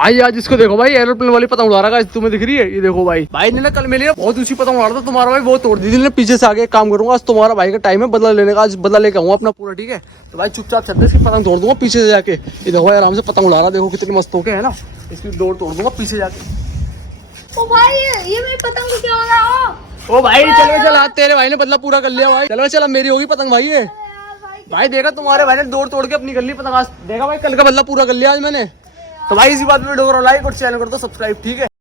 भाई आज इसको देखो भाई, एरोप्लेन वाली पतंग उड़ा रहा है, तुम्हें दिख रही है? ये देखो भाई, भाई ने ना कल मेरे लिए बहुत ऊंची पतंग उड़ा था, तुम्हारा भाई बहुत तोड़ दी थी। पीछे से आगे एक काम करूंगा, आज तुम्हारा भाई का टाइम है बदला लेने का, आज बदला लेके आऊंगा अपना पूरा, ठीक है? तो भाई चुपचाप चलते, इसकी पतंग तोड़ दूंगा पीछे से जाके। ये देखो भाई आराम से पतंग उड़ा रहा, देखो कितनी मस्त होके है ना, इसकी डोर तोड़ दूंगा पीछे जाके। ओ भाई ये मेरी पतंग को क्या हो रहा है? ओ भाई चलो चल, आज तेरे भाई ने बदला पूरा कर लिया भाई, चलो चल अब मेरी होगी पतंग भाई। ये भाई देखा तुम्हारे भाई ने डोर तोड़ के अपनी कर ली पतंग, आज देखा भाई कल का बदला पूरा कर लिया आज मैंने। तो भाई इसी बात में वीडियो को लाइक और चैनल कर दो सब्सक्राइब, ठीक है?